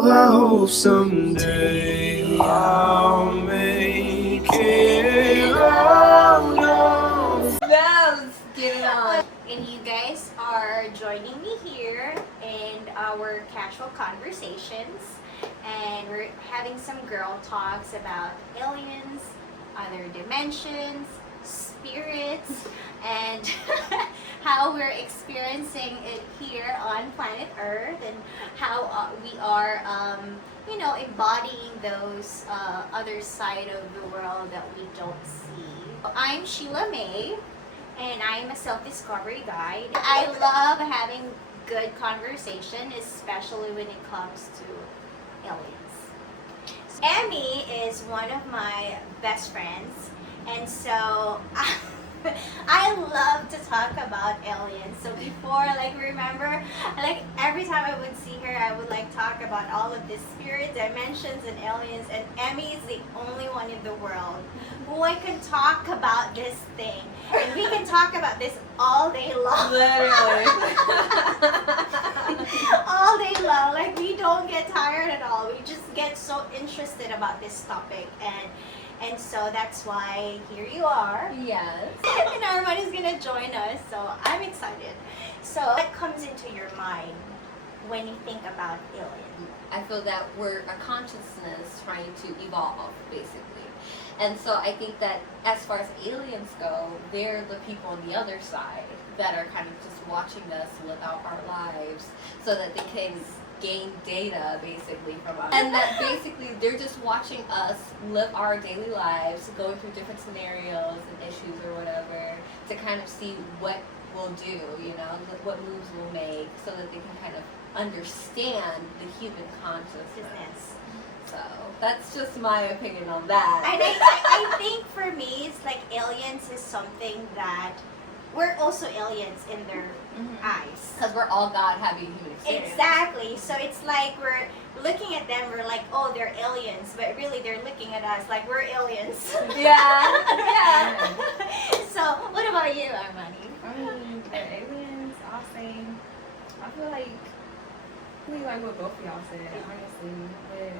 I hope someday I'll make it out of. Bells, getting on. And you guys are joining me here in our casual conversations, and we're having some girl talks about aliens, other dimensions, spirits, and how we're experiencing it here on planet Earth, and how we are, embodying those other side of the world that we don't see. I'm Sheila May, and I'm a self-discovery guide. I love having good conversation, especially when it comes to aliens. Emmy is one of my best friends, and so I love to talk about aliens. So before, remember, every time I would see her, I would talk about all of these spirit dimensions and aliens. And Emmy is the only one in the world who I can talk about this thing, and we can talk about this all day long. Literally. All day long. We don't get tired at all. We just get so interested about this topic, and so that's why here you are. Yes. And Armand is gonna join us, so I'm excited. So what comes into your mind when you think about aliens? I feel that we're a consciousness trying to evolve, basically. And so I think that as far as aliens go, they're the people on the other side that are kind of just watching us live out our lives so that they can gain data basically from us. And that basically they're just watching us live our daily lives, going through different scenarios and issues or whatever, to kind of see what we'll do, what moves we'll make, so that they can kind of understand the human consciousness. So that's just my opinion on that. And I think for me, it's aliens is something that we're also aliens in their eyes. Because we're all God having human experience. Exactly. So it's we're looking at them, we're oh, they're aliens, but really they're looking at us like we're aliens. Yeah. So what about you, Armani? The aliens, I'll say, I feel like what both of y'all said, honestly, with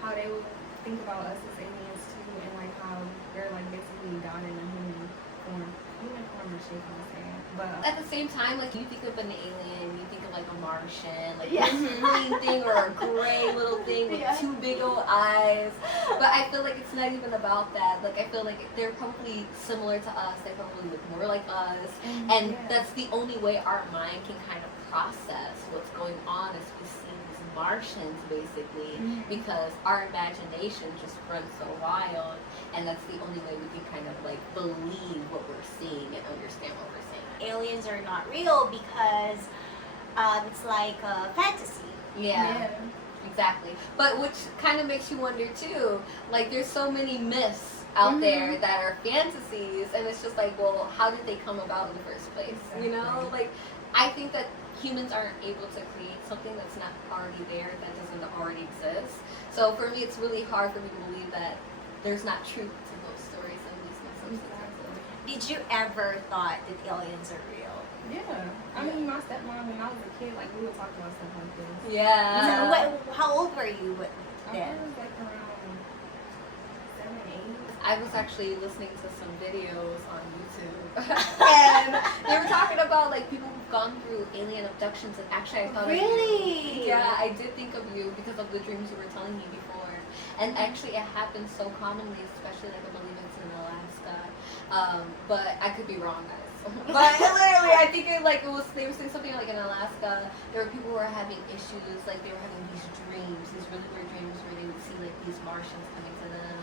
how they would think about us as aliens too, and how they're basically God in a human form or shape, I'm saying. But At the same time, you think of an alien, you think of a Martian, Yeah. this green thing or a gray little thing with Yeah. two big old eyes. But I feel like it's not even about that. I feel like they're probably similar to us. They probably look more like us. And that's the only way our mind can kind of process what's going on as we see these Martians, basically, because our imagination just runs so wild, and that's the only way we can kind of believe what we're seeing and understand what we're seeing. Aliens are not real because it's a fantasy. Yeah. Exactly. But which kind of makes you wonder too, there's so many myths out there that are fantasies, and it's just well, how did they come about in the first place? Exactly. I think that humans aren't able to create something that's not already there, that doesn't already exist. So for me, it's really hard for me to believe that there's not truth to those stories and these myths. Did you ever thought that aliens are real? yeah, I mean, my stepmom, when I was a kid, we would talk about stuff like this. Yeah. So how old were you I then? was around 7, 8. I was actually listening to some videos on YouTube, and they were talking about people who've gone through alien abductions, and actually I thought of you. Really? Yeah, I did think of you because of the dreams you were telling me before, and actually it happens so commonly, especially I believe it's in Alaska, but I could be wrong, guys. But literally, I think it was, they were saying something in Alaska, there were people who were having issues, they were having these dreams, these really weird dreams where they would see these Martians coming to them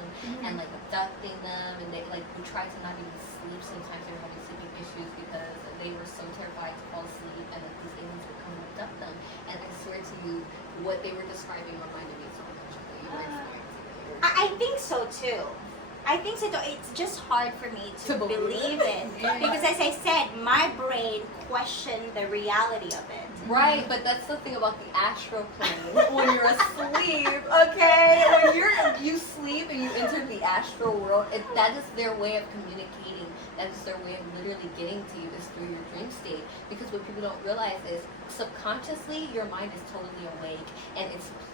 and abducting them, and they would try to not even sleep. Sometimes they were having sleeping issues because they were so terrified to fall asleep, and these aliens would come and abduct them. And I swear to you, what they were describing reminded me so much of what you were experiencing. I think so too. I think so too. It's just hard for me to believe it. Because as I said, my brain questioned the reality of it. Right, but that's the thing about the astral plane. When you're asleep, okay? When you sleep and you enter the astral world, that is their way of communicating. That is their way of literally getting to you, is through your dream state. Because what people don't realize is subconsciously your mind is totally awake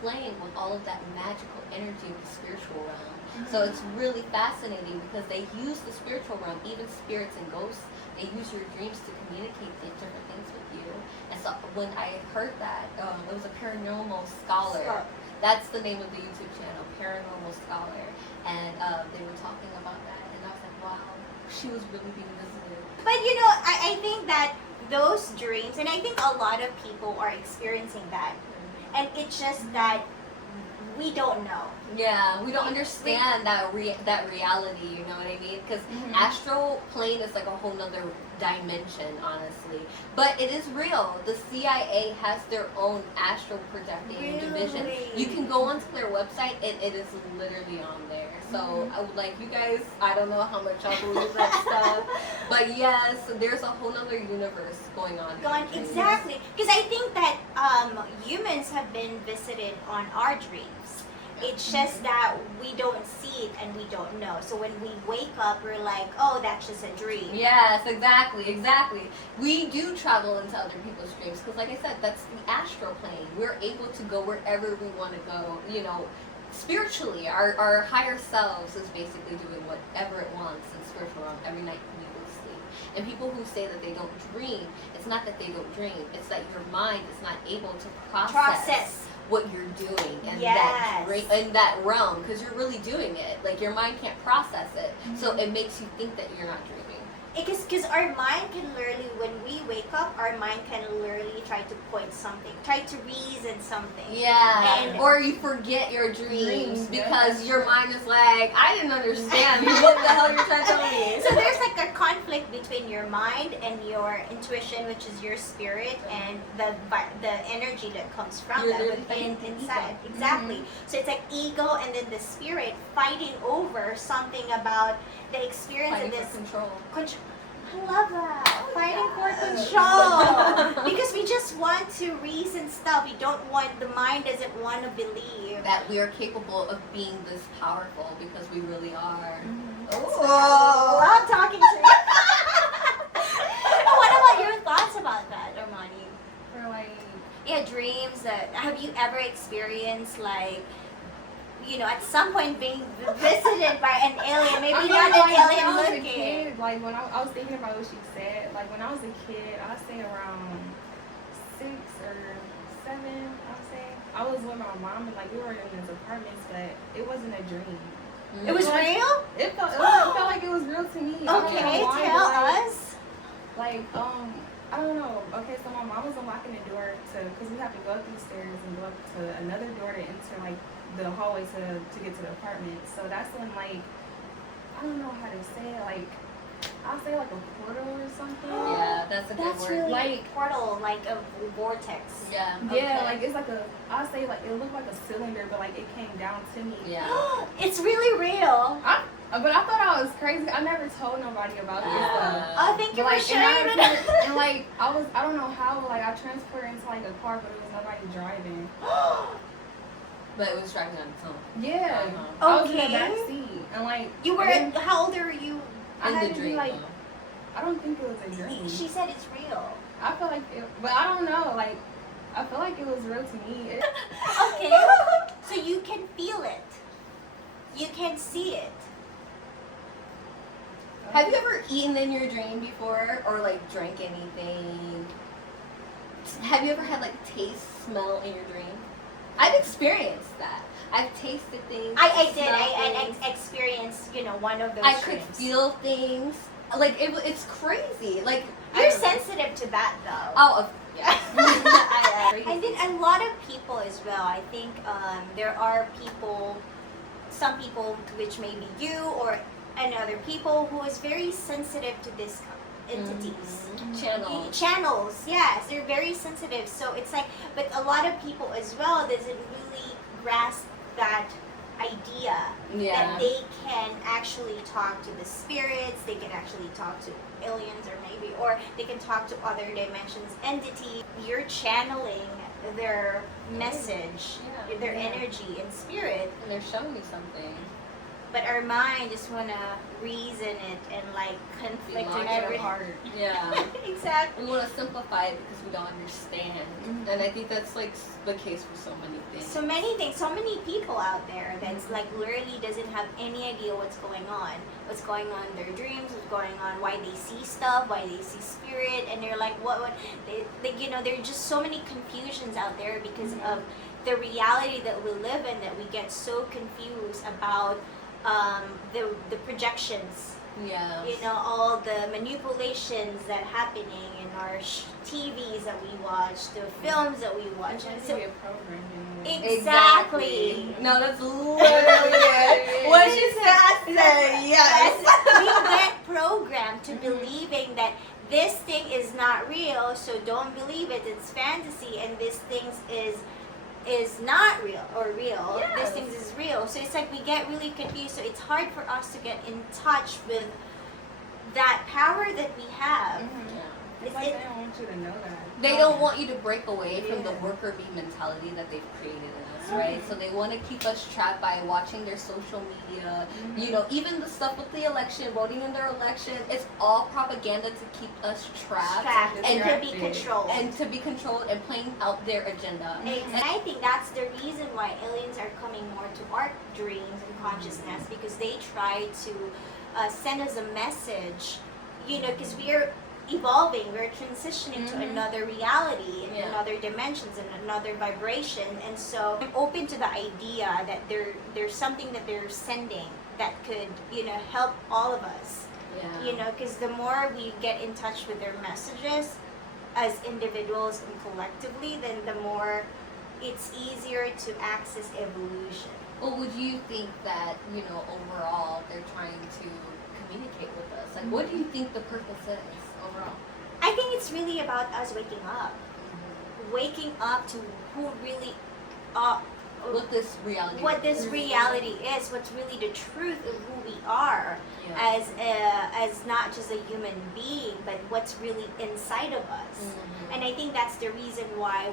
playing with all of that magical energy of the spiritual realm. So it's really fascinating because they use the spiritual realm, even spirits and ghosts, they use your dreams to communicate different things with you. And so when I heard that, it was a paranormal scholar. That's the name of the YouTube channel, Paranormal Scholar. And they were talking about that, and I was like, wow, she was really being visited. But you know, I think that those dreams, and I think a lot of people are experiencing that, and it's just that we don't know. Yeah, we don't understand that reality, you know what I mean? Because astral plane is like a whole nother dimension, honestly. But it is real. The CIA has their own astral projecting division. You can go onto their website and it is literally on there. So I would like you guys, I don't know how much y'all believe that stuff, but yes, there's a whole nother universe going on. Exactly. Because I think that humans have been visited on our dreams. It's just that we don't see it and we don't know. So when we wake up, we're like, oh, that's just a dream. Yes, exactly. We do travel into other people's dreams because, like I said, that's the astral plane. We're able to go wherever we want to go, you know, spiritually. Our higher selves is basically doing whatever it wants in spiritual realm every night we go to sleep. And people who say that they don't dream, it's not that they don't dream. It's that your mind is not able to process what you're doing and in that realm, because you're really doing it. Like your mind can't process it, so it makes you think that you're not dreaming. Because our mind can literally, when we wake up, our mind can literally try to point something, try to reason something. Yeah, or you forget your dreams because your mind is like, I didn't understand what the hell you're trying to tell me. So there's like a conflict between your mind and your intuition, which is your spirit, and the energy that comes from that within inside. Exactly. So it's like ego and then the spirit fighting over something about the experience Fighting of this for control. I love that. Fighting for control. Because we just want to reason stuff. We don't want, the mind doesn't want to believe that we are capable of being this powerful, because we really are. Oh, love talking to you. What about your thoughts about that, Armani? For like, dreams. Have you ever experienced, like, you know, at some point being visited by an alien? Maybe not an alien looking. Like when I was thinking about what she said, like when I was a kid, I say around 6 or 7, I'll say. I was with my mom and like we were in these apartments, but it wasn't a dream. It was real? It felt like it was real to me. Okay, tell us. Like, I don't know. Okay, so my mom was unlocking the door because we have to go up these stairs and go up to another door to enter like the hallway to get to the apartment. So that's when, like, I don't know how to say it, like, I'll say like a portal or something. Yeah, that's a good word. Really like a portal, like a vortex. Yeah. Yeah, like it's like I'll say like it looked like a cylinder, but like it came down to me. Yeah. It's really real. But I thought I was crazy. I never told nobody about this stuff. Oh, thank you for sharing it. And like I don't know how, like I transported into like a car, but it was nobody driving. But it was driving on its own. Yeah. Okay. I was in the back seat, and like You were. How old are you? In the dream. Like, I don't think it was a dream. She said it's real. I feel like it, but I don't know. Like I feel like it was real to me. Okay. So you can feel it. You can see it. Have you ever eaten in your dream before, or like drank anything? Have you ever had like taste, smell in your dream? I've experienced that. I've tasted things. I did. smelled I things. experienced, you know, one of those I could dreams. feel things. Like it's crazy. Like You're sensitive to that, though. Oh, yeah. I think a lot of people as well. I think there are people, some people, which may be you or other people, who is very sensitive to this entities. Channels, yes, they're very sensitive. So it's like, but a lot of people as well doesn't really grasp that idea that they can actually talk to the spirits, they can actually talk to aliens, or they can talk to other dimensions, entity. You're channeling their message, their energy and spirit, and they're showing you something. but our mind just wanna reason it and like conflict Lock with it everything. Hard. Yeah. Exactly. We want to simplify it because we don't understand. Mhm. And I think that's like the case for so many things. So many things, so many people out there that's like literally doesn't have any idea what's going on in their dreams, what's going on, why they see stuff, why they see spirit, and they're like, what they you know, there are just so many confusions out there because of the reality that we live in, that we get so confused about the projections. Yeah. You know, all the manipulations that happening in our TVs that we watch, the films that we watch. It's And going so, to be a program anyway. exactly. No, that's literally it. What she said, I said yes. We get programmed to believing that this thing is not real, so don't believe it. It's fantasy, and this thing is not real or real. Yes. This thing is real. So it's like we get really confused. So it's hard for us to get in touch with that power that we have. Yeah. It's like they don't want you to know that. They don't want you to break away from the Yeah. worker bee mentality that they've created in us, right? So they want to keep us trapped by watching their social media. You know, even the stuff with the election, voting in their election, it's all propaganda to keep us trapped And to be distracted. controlled. and to be controlled and playing out their agenda. And I think that's the reason why aliens are coming more to our dreams and consciousness, because they try to send us a message, you know, because we're evolving, we're transitioning to another reality, and Yeah. another dimensions, and another vibration. And so I'm open to the idea that there's something that they're sending that could, you know, help all of us. Yeah. You know, because the more we get in touch with their messages as individuals and collectively, then the more it's easier to access evolution. Well, would you think that, you know, overall they're trying to communicate with us? Like, what do you think the purpose is overall? I think it's really about us waking up to who really What this reality what this is. reality is, what's really the truth of who we are Yeah. as not just a human being, but what's really inside of us. Mhm. And I think that's the reason why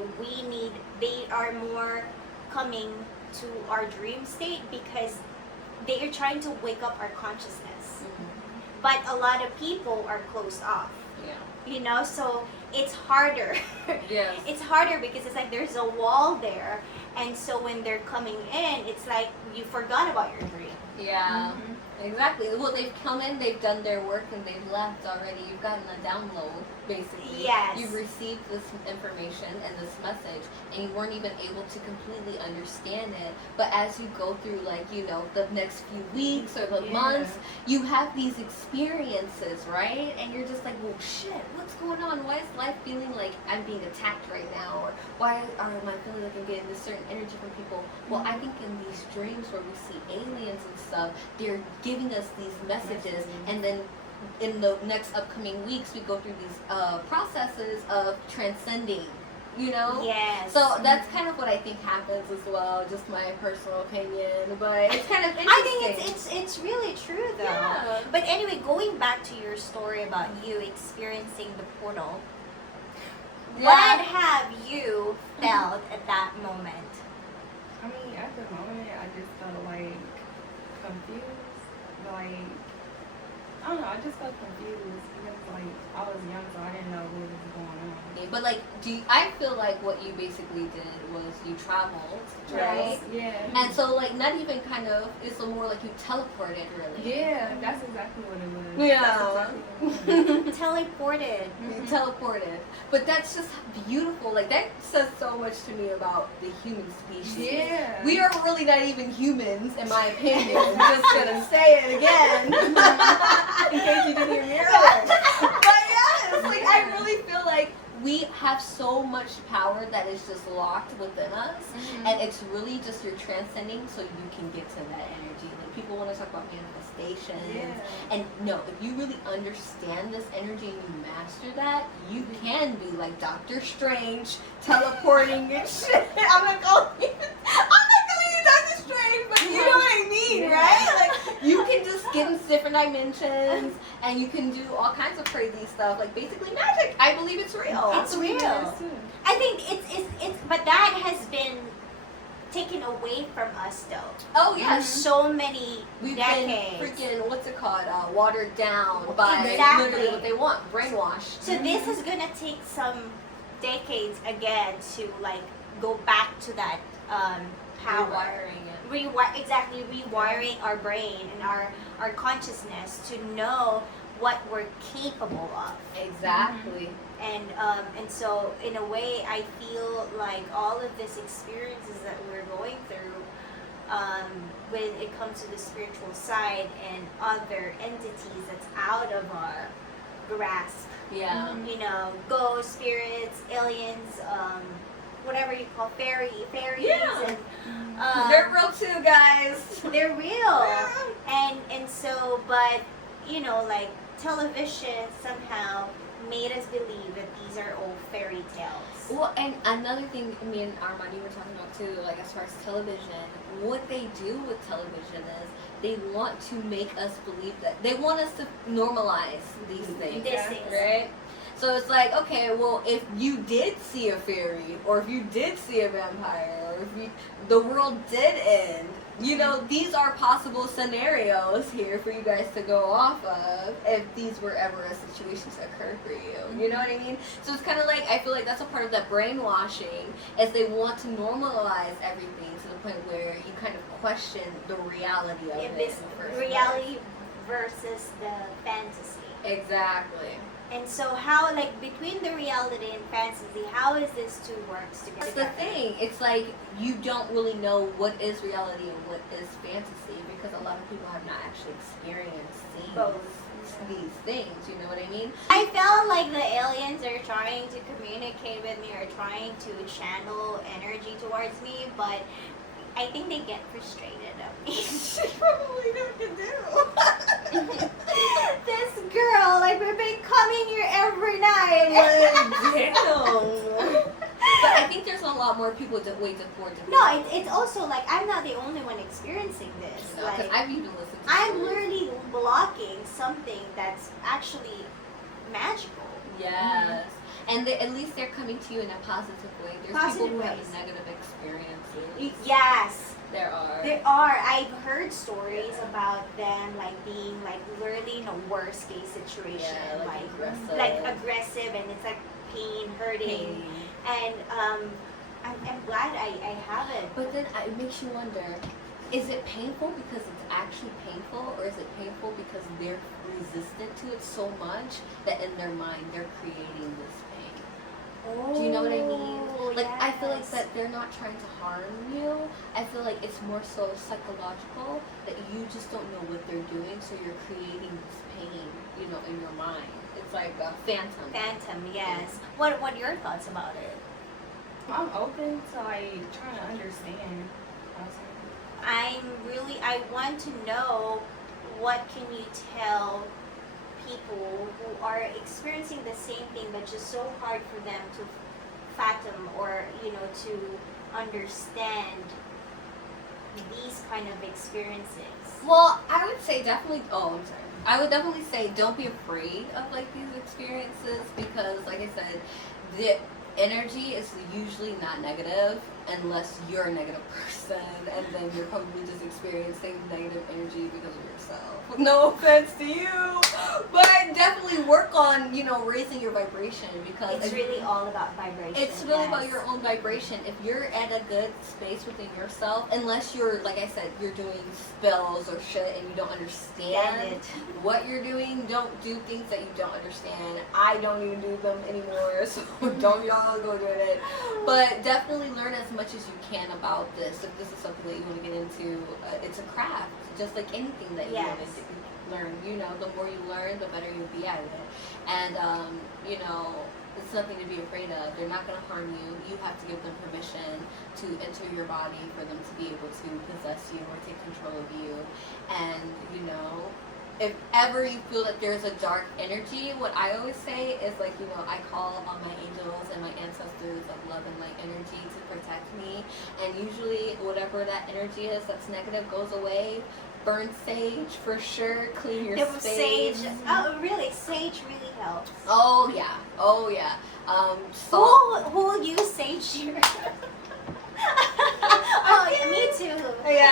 they are more coming to our dream state, because they are trying to wake up our consciousness. Mhm. But a lot of people are closed off, Yeah. you know, so it's harder. Yes. It's harder because it's like there's a wall there, and so when they're coming in, it's like you forgot about your dream. Yeah. Exactly. Well, they've come in, they've done their work, and they've left already. You've gotten a download, basically. Yes. You've received this information and this message, and you weren't even able to completely understand it. But as you go through, like, you know, the next few weeks or the Yeah. months, you have these experiences, right? And you're just like, well, shit, what's going on? Why is life feeling like I'm being attacked right now? Or why am I feeling like I'm getting this certain energy from people? Well, I think in these dreams where we see aliens and stuff, they're giving us these messages, and then in the next upcoming weeks we go through these processes of transcending, you know. Yes. So that's kind of what I think happens as well, just my personal opinion, but it's kind of interesting. I think it's really true though. Yeah. But anyway, going back to your story about you experiencing the portal, what have you felt at that moment? I mean, at the moment, I just felt like confused. Like, I don't know, I just felt confused because, like, I was young, so I didn't know what was going on. But like, I feel like what you basically did was you traveled, right? Yeah. And so like, not even kind of, it's more like you teleported, really. Yeah, that's exactly what it was. Yeah. That's exactly what it was. Teleported. You teleported. But that's just beautiful. Like, that says so much to me about the human species. Yeah. We are really not even humans, in my opinion. I'm just gonna say it again. In case you didn't hear me earlier. But yes, like, I really feel like we have so much power that is just locked within us. And it's really just you're transcending so you can get to that energy. Like, people want to talk about manifestations. Yeah. And no, if you really understand this energy and you master that, you can be like Doctor Strange, teleporting and shit. I'm not calling you Doctor Strange, but you know what I mean, Yeah. right? Like, you can just get into different dimensions, and you can do all kinds of crazy stuff, like basically magic. I believe it's real. It's real. Yes, too. I think it's but that has been taken away from us though. Oh yes. So many We've decades. been freaking, what's it called, watered down by Exactly. literally what they want, brainwashed. So this is gonna take some decades again to like go back to that power. Rewiring it. Exactly, rewiring our brain and our consciousness to know what we're capable of. Exactly. And so in a way, I feel like all of these experiences that we're going through, when it comes to the spiritual side and other entities that's out of our grasp, Yeah. you know, ghosts, spirits, aliens, whatever you call fairies, Yeah. and They're real too, guys. they're real. And so, but you know, like television somehow made us believe that these are all fairy tales. Well, and another thing me and Armani were talking about too, like as far as television, what they do with television is they want to make us believe that they want us to normalize these things, These things. right? So it's like, okay, well, if you did see a fairy, or if you did see a vampire, or if the world did end, you know, these are possible scenarios here for you guys to go off of if these were ever a situation to occur for you. You know what I mean? So it's kind of like, I feel like that's a part of that brainwashing, as they want to normalize everything to the point where you kind of question the reality of In it. this in the first place. reality versus the fantasy. Exactly. And so how, like, between the reality and fantasy, how is this two works together? That's the thing. It's like you don't really know what is reality and what is fantasy, because a lot of people have not actually experienced Both. these things. You know what I mean? I felt like the aliens are trying to communicate with me or trying to channel energy towards me, but I think they get frustrated of me. Probably not to do. This girl, like, we've been coming here every night. Damn. But I think there's a lot more people that wait for it to No, it's also like I'm not the only one experiencing this. because Like, I've even listened to I'm stories. literally blocking something that's actually magical. Yes. And at least they're coming to you in a positive way. There's Positive people who have ways. negative experiences. Yes, There are. there are. I've heard stories about them like being like literally in a worst case situation, Yeah, like aggressive. like aggressive, and it's like pain, hurting, Pain. and I'm glad I haven't. But then it makes you wonder, is it painful because it's actually painful, or is it painful because they're resistant to it so much that in their mind they're creating this pain? Do you know what I mean? Like, I feel like yes. that they're not trying to harm you. I feel like it's more so psychological, that you just don't know what they're doing, so you're creating this pain, you know, in your mind. It's like a phantom. Phantom, yes. What are your thoughts about it? I'm open to like trying to understand. I want to know, what can you tell people who are experiencing the same thing but just so hard for them to fathom or, you know, to understand these kind of experiences? Well, I would say definitely. Oh, I'm sorry. I would definitely say don't be afraid of like these experiences, because, like I said, the energy is usually not negative unless you're a negative person, and then you're probably just experiencing negative energy because of yourself. No offense to you, but definitely work on, you know, raising your vibration, because It's really all about vibration. it's really about yes. your own vibration. If you're at a good space within yourself, unless you're, like I said, you're doing spells or shit and you don't understand Get it. what you're doing, don't do things that you don't understand. I don't even do them anymore, so don't y'all go doing it. But definitely learn as much as you can about this. If this is something that you want to get into, it's a craft, just like anything that you want Yes. to learn. You know, the more you learn, the better you'll be at it. And you know, it's nothing to be afraid of. They're not going to harm you. You have to give them permission to enter your body for them to be able to possess you or take control of you. And, you know, if ever you feel that there's a dark energy, what I always say is, like, you know, I call on my angels and my ancestors of love and light energy to protect me. And usually whatever that energy is that's negative goes away. Burn sage for sure. Clean your The space. sage. Oh, really? Sage really helps. Oh yeah. Oh yeah. Salt. Who will use sage here? Oh,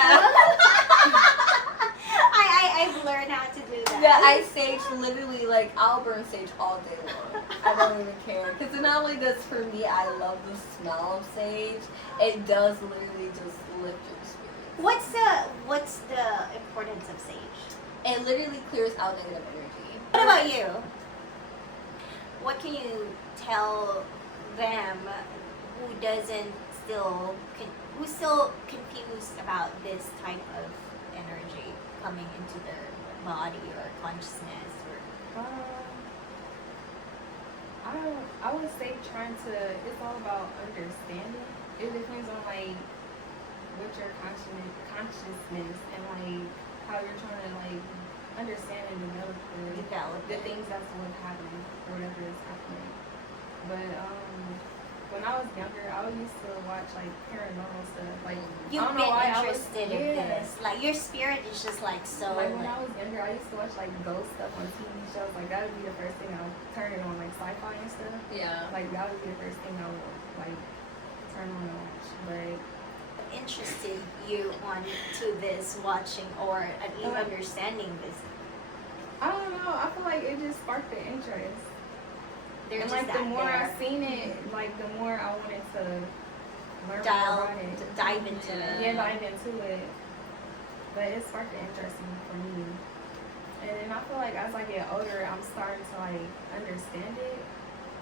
Yeah. I've learned how to do that. Yeah, I sage literally, like, I'll burn sage all day long. I don't even care. Because it not only does for me, I love the smell of sage, it does literally just lift your spirits. What's the importance of sage? It literally clears out negative energy. What about you? What can you tell them who's still confused about this type of energy coming into their body or consciousness or I would say it's all about understanding. It depends on like what your consciousness and like how you're trying to like understand and develop the things that's what's happening or whatever is happening. But when I was younger, I used to watch like paranormal stuff. Like you've I don't know been why interested in this. Like your spirit is just like so. Like when I was younger, I used to watch like ghost stuff on TV shows. Like that would be the first thing I would turn it on, like sci-fi and stuff. Yeah. Like that would be the first thing I would like turn on and watch. But interested you onto this watching or at least understanding this? I don't know. I feel like it just sparked the interest. They're And just like the more there. I seen it, like the more I wanted to learn more about it. Dive into it. Yeah, dive into it. But it sparked the interest for me. And then I feel like as I get older, I'm starting to like understand it,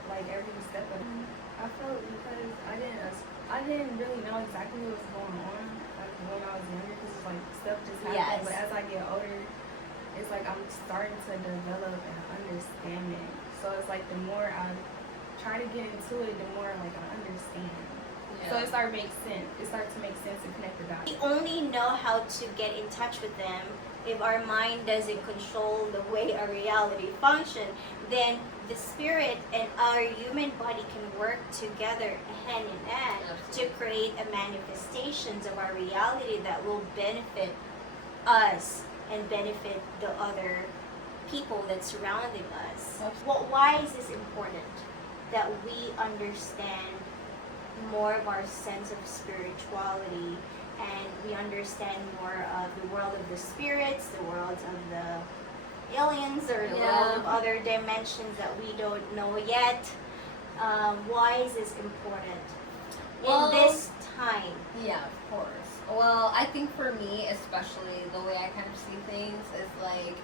like every step of it. I felt because I didn't really know exactly what was going on like when I was younger, because it's like stuff just happened. Yes. But as I get older, it's like I'm starting to develop and understand it. So it's like the more I try to get into it, the more like I understand. Yeah. So it started to make sense. It started to make sense to connect the dots. We only know how to get in touch with them if our mind doesn't control the way our reality function. Then the spirit and our human body can work together hand in hand to create a manifestations of our reality that will benefit us and benefit the other people that's surrounding us. Well, why is this important? That we understand more of our sense of spirituality and we understand more of the world of the spirits, the worlds of the aliens, or the world of other dimensions that we don't know yet. Why is this important in this time? Yeah, of course. Well, I think for me, especially, the way I kind of see things is like,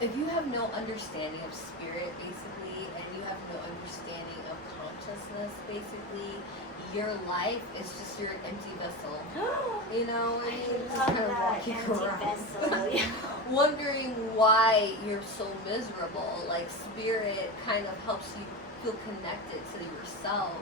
if you have no understanding of spirit, basically, and you have no understanding of consciousness, basically, your life is just your empty vessel. You know, I mean, just love kind of that walking empty around, vessel. wondering why you're so miserable. Like, spirit kind of helps you feel connected to yourself,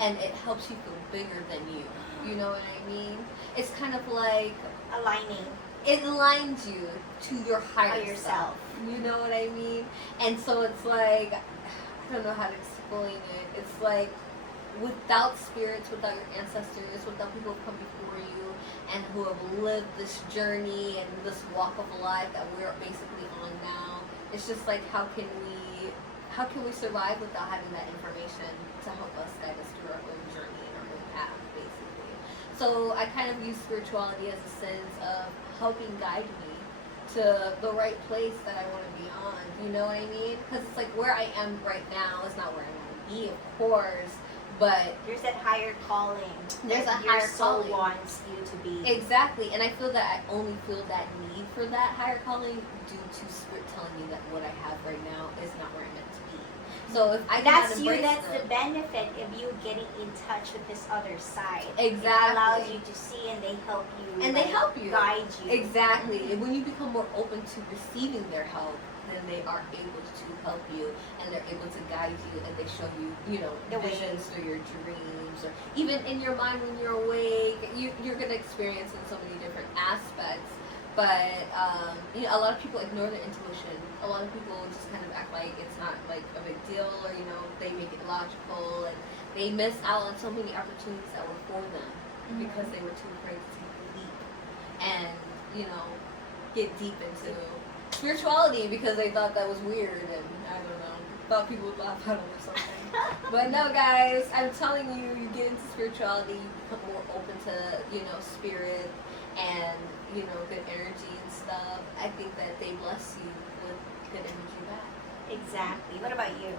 and it helps you feel bigger than you. You know what I mean? It's kind of like Aligning. it aligns you to your higher yourself. self. You know what I mean? And so it's like, I don't know how to explain it. It's like, without spirits, without your ancestors, without people who have come before you and who have lived this journey and this walk of life that we're basically on now, it's just like, how can we survive without having that information to help us guide us through our own journey and our own path, basically. So I kind of use spirituality as a sense of helping guide me to the right place that I want to be on. You know what I mean? Because it's like, where I am right now is not where I want to be, of course, but There's that higher calling. There's that a higher your soul calling. wants you to be. exactly, and I feel that I only feel that need for that higher calling due to spirit telling me that what I have right now is not where I'm meant to be. So if I cannot That's you. embrace That's them, the benefit of you getting in touch with this other side. Exactly. It allows you to see, and they help you. And they help you. guide you. Exactly. And when you become more open to receiving their help, then they are able to help you, and they're able to guide you, and they show you, you know, The way. visions through your dreams, or even in your mind when you're awake. You're going to experience in so many different aspects. But you know, a lot of people ignore their intuition. A lot of people just kind of act like it's not like a big deal, or you know, they make it logical, and they miss out on so many opportunities that were for them because they were too afraid to take the leap and, you know, get deep into spirituality because they thought that was weird, and I don't know, thought people would laugh at them or something. But no, guys, I'm telling you, you get into spirituality, you become more open to, you know, spirit, and good energy and stuff, I think that they bless you with good energy back. Exactly. What about you?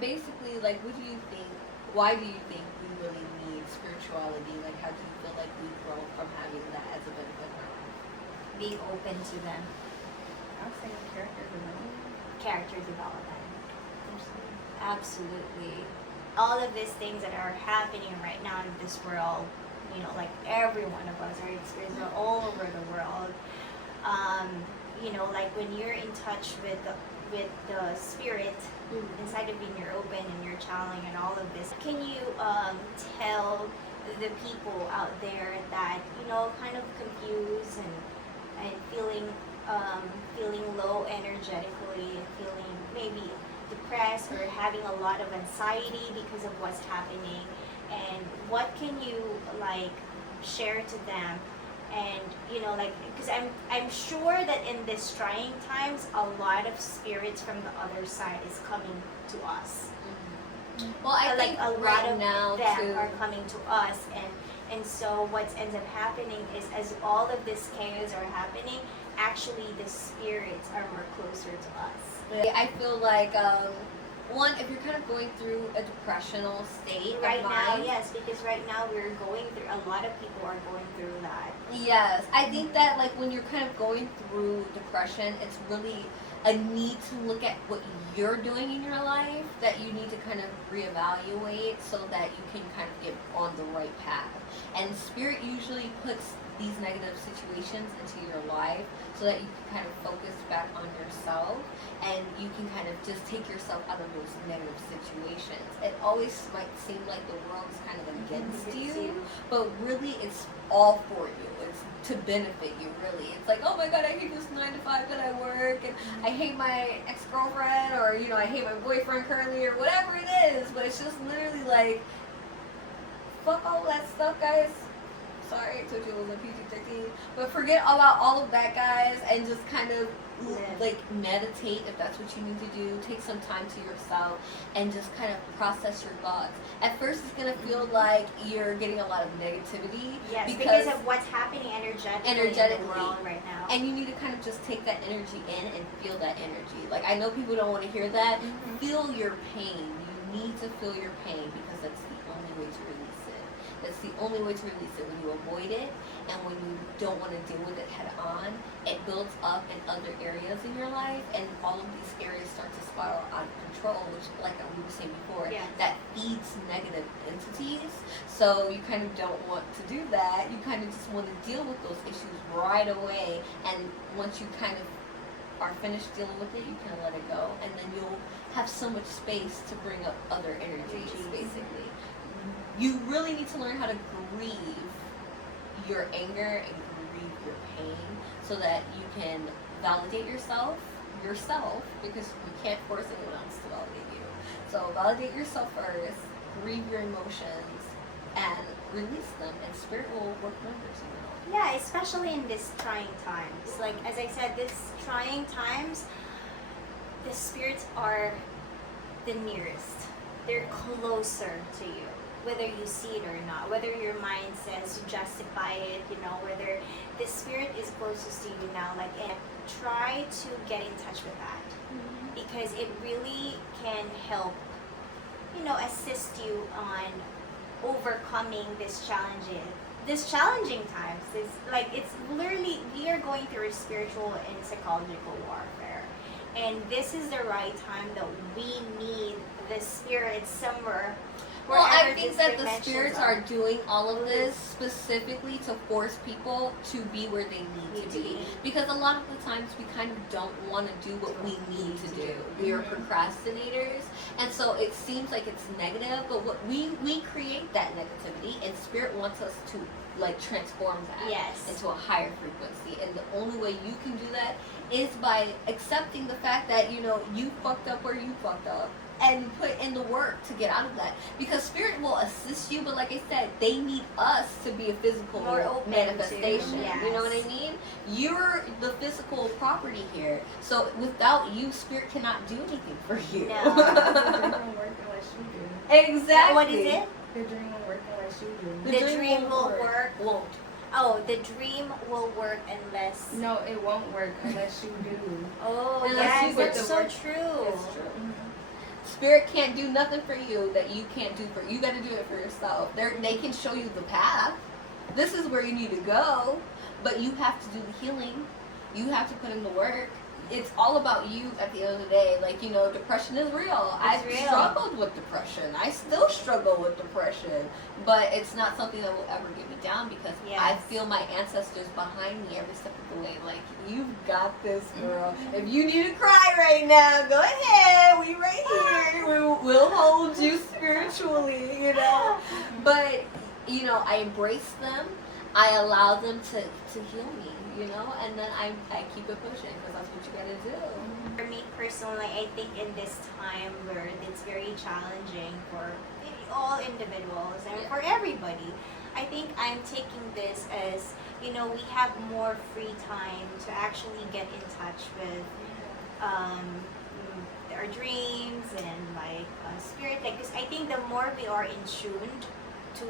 Basically, like, what do you think? Why do you think we really need spirituality? Like, how do you feel like we grow from having that as a benefit in our life? Being open to them. I'll say character development. Character development. Absolutely. All of these things that are happening right now in this world, like every one of us are experiencing all over the world. Like when you're in touch with the spirit inside of being, you're open and you're channeling and all of this. Can you tell the people out there that kind of confused and feeling low energetically and feeling maybe depressed or having a lot of anxiety because of what's happening, and what can you like share to them? And because I'm sure that in this trying times, a lot of spirits from the other side is coming to us. Well, I think a right lot of now them too, are coming to us, and so what ends up happening is, as all of this chaos are happening, actually the spirits are more closer to us. I feel like one, if you're kind of going through a depressional state Right of now, mind, yes, because right now we're going through, a lot of people are going through that. yes, I think that like when you're kind of going through depression, it's really a need to look at what you're doing in your life, that you need to kind of reevaluate so that you can kind of get on the right path. And spirit usually puts these negative situations into your life so that you can kind of focus back on yourself, and you can kind of just take yourself out of those negative situations. It always might seem like the world is kind of against you, but really it's all for you. It's to benefit you, really. It's like, oh my god, I hate this 9 to 5 that I work, and I hate my ex-girlfriend, or I hate my boyfriend currently, or whatever it is. But it's just literally like, fuck all that stuff, guys. Sorry, I told you it was a PG-13. But forget about all of that, guys, and just kind of like meditate if that's what you need to do. Take some time to yourself and just kind of process your thoughts. At first, it's gonna feel like you're getting a lot of negativity. Yes, because of what's happening energetically in the world right now. And you need to kind of just take that energy in and feel that energy. Like, I know people don't want to hear that. Feel your pain. You need to feel your pain, because that's the only way to release it. That's the only way to release it. When you avoid it and when you don't want to deal with it head on, it builds up in other areas in your life, and all of these areas start to spiral out of control, which, like we were saying before, that feeds negative entities. So you kind of don't want to do that. You kind of just want to deal with those issues right away, and once you kind of are finished dealing with it, you can let it go, and then you'll have so much space to bring up other energies, basically. You really need to learn how to grieve your anger and grieve your pain, so that you can validate yourself, because you can't force anyone else to validate you. So validate yourself first, grieve your emotions, and release them, and spirit will work wonders in your life. Yeah, especially in these trying times. Like, as I said, these trying times, the spirits are the nearest. They're closer to you, whether you see it or not, whether your mind says to justify it, whether the spirit is closest to you now. Like, and try to get in touch with that, because it really can help, assist you on overcoming this challenging times. It's literally, we are going through a spiritual and psychological warfare, and this is the right time that we need the spirit somewhere. Well, I think that the spirits are doing all of this specifically to force people to be where they need to be. Because a lot of the times we kind of don't want to do what we need to do. We are procrastinators, and so it seems like it's negative, but what we create that negativity, and spirit wants us to like transform that into a higher frequency. And the only way you can do that is by accepting the fact that you fucked up where you fucked up, and put in the work to get out of that. Because spirit will assist you, but like I said, they need us to be a physical manifestation. You know what I mean? You're the physical property here. So without you, spirit cannot do anything for you. No. The dream won't work unless you do. Exactly. What is it? The dream won't work unless you do. The dream will work. Won't. Oh, the dream will work unless. No, it won't work unless you do. Oh, Unless yes, you put that's the so work- true. It's true. Spirit can't do nothing for you that you can't do for you. Got to do it for yourself. They can show you the path. This is where you need to go, but you have to do the healing. You have to put in the work. It's all about you at the end of the day. Like, you know, depression is real. I've real. struggled with depression. I still struggle with depression, but it's not something that will ever get me down because I Yes. feel my ancestors behind me every step of the way. Like, you've got this, girl. If you need to cry right now, go ahead. We right here. We'll hold you spiritually, you know. But, you know, I embrace them. I allow them to heal me, you know, and then I keep it pushing because that's what you gotta do. For me personally, I think in this time where it's very challenging for all individuals and Yeah. for everybody, I think I'm taking this as, you know, we have more free time to actually get in touch with our dreams and like spirit. Like, 'cause I think the more we are in tuned to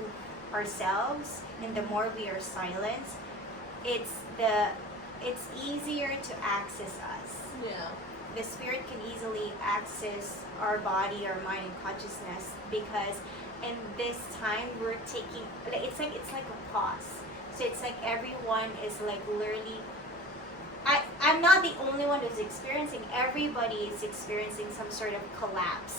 ourselves and the more we are silent, it's easier to access us. Yeah. The spirit can easily access our body, our mind, and consciousness because in this time we're taking it's like a pause. So it's like everyone is like literally. I'm not the only one who's experiencing. Everybody is experiencing some sort of collapse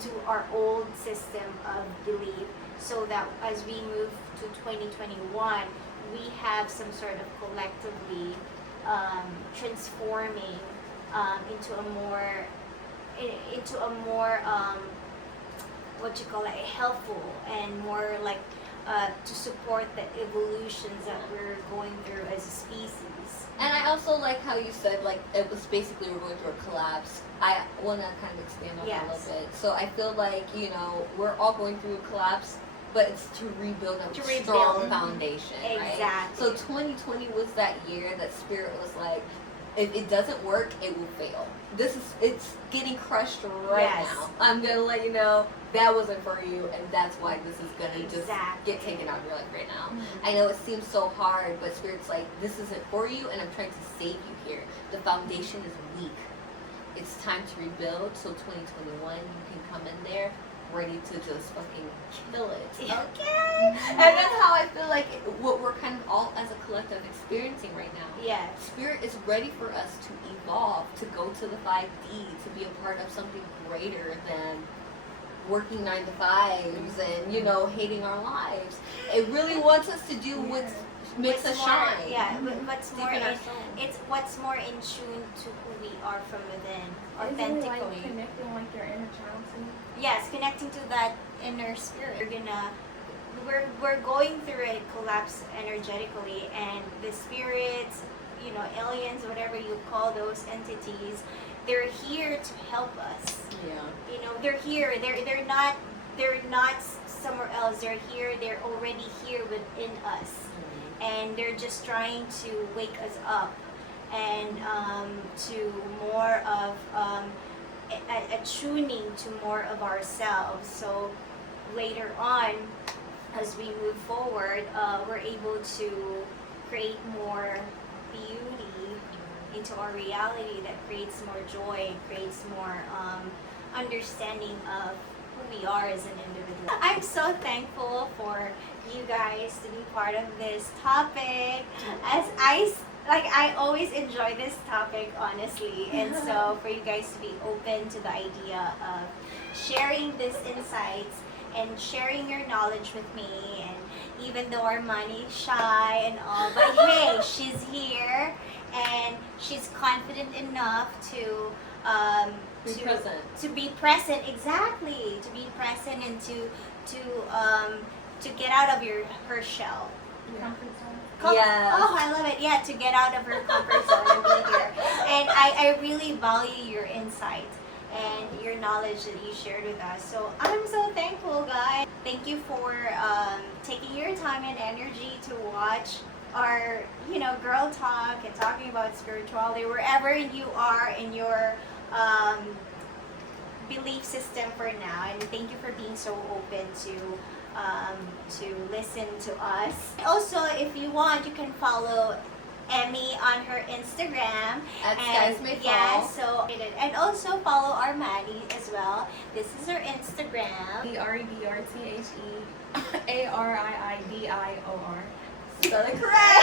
to our old system of belief, so that as we move to 2021, we have some sort of collectively transforming into a more what you call it, helpful and more like to support the evolutions that we're going through as a species. And I also like how you said, like, it was basically we're going through a collapse. I want to kind of expand on that a Yes. little bit. So I feel like, you know, we're all going through a collapse, but it's to rebuild a To strong rebuild. foundation, right? Exactly. So 2020 was that year that Spirit was like, if it doesn't work, it will fail. It's getting crushed right Yes. now. I'm going to let you know that wasn't for you, and that's why this is going to just Exactly. get taken out of your life right now. I know it seems so hard, but Spirit's like, this isn't for you, and I'm trying to save you here. The foundation is weak. It's time to rebuild, so 2021, you can come in there ready to just fucking kill it. Okay? And that's how I feel like what we're kind of all as a collective experiencing right now. Yes. Spirit is ready for us to evolve, to go to the 5D, to be a part of something greater than working 9 to 5s and, you know, hating our lives. It really wants us to do what makes us What's more- shine. Yeah, what's Deep more in our in, soul. it's what's more in tune to who we are from within, Isn't it like authentically. connecting like your inner child to you? Yes, connecting to that inner spirit. We're going through a collapse energetically, and the spirits, you know, aliens, whatever you call those entities, they're here to help us. Yeah. You know, they're here. They're not somewhere else. They're here. They're already here within us, and they're just trying to wake us up and to more of a tuning to more of ourselves. So later on, as we move forward, we're able to create more beauty into our reality that creates more joy and creates more understanding of who we are as an individual. I'm so thankful for you guys to be part of this topic. As I always enjoy this topic, honestly, and so for you guys to be open to the idea of sharing these insights and sharing your knowledge with me, and even though Armani's shy and all, but hey, she's here and she's confident enough to Be present. to be present, exactly, to be present and to get out of her shell. Comfort zone. Yes. Oh, I love it. Yeah, to get out of her comfort zone and be here. And I really value your insight and your knowledge that you shared with us. So I'm so thankful, guys. Thank you for taking your time and energy to watch our, you know, girl talk and talking about spirituality wherever you are in your belief system for now. And thank you for being so open to to listen to us. Also, if you want, you can follow Emmy on her Instagram. At Skies May Fall. Yeah, so and also follow our Maddie as well. This is her Instagram. BREDRTHEARIIDIOR. Spell it correct.